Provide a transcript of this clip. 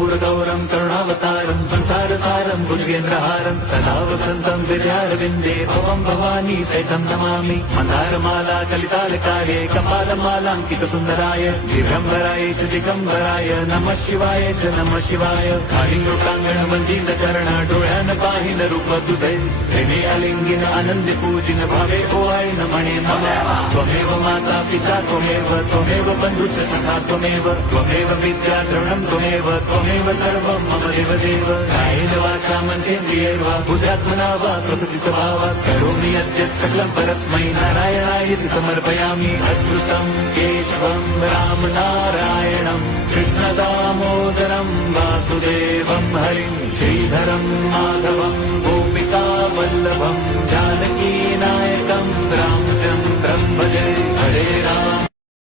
कर्पूरगौरं करुणावतारं संसारसारं भुजगेन्द्रहारं सदा वसन्तं विद्यारविन्दे भवं भवानी सहितं नमामि। मन्दारमाला कलितालकार्ये कपालमालाङ्कितसुन्दराय दिगम्बराय च दिगम्बराय नमः शिवाय च नमः शिवाय। कालिङ्गोटाङ्गणमन्दिरचरण डोळ्यान पाहिन रूप तुझे प्रेमे अलिंगिन आनंदे पूजिन भावे ओवाळीन म्हणे नमः। त्वमेव माता पिता त्वमेव बन्धुश्च सखा त्वमेव विद्या द्रवणं त्वमेव सर्वं मम देवदेव। कायेन वाचा मनसेन्द्रियैर्वा बुद्ध्यात्मना वा प्रकृति स्वभावात् करोमि यद्यत् सकलं परस्मै नारायणायेति समर्पयामि। अच्युतं केशवं राम नारायणं कृष्णदामोदरं वासुदेवं हरिं श्रीधरं माधवं गोपिका वल्लभं जानकी नायकं रामचन्द्रं भजे। हरे राम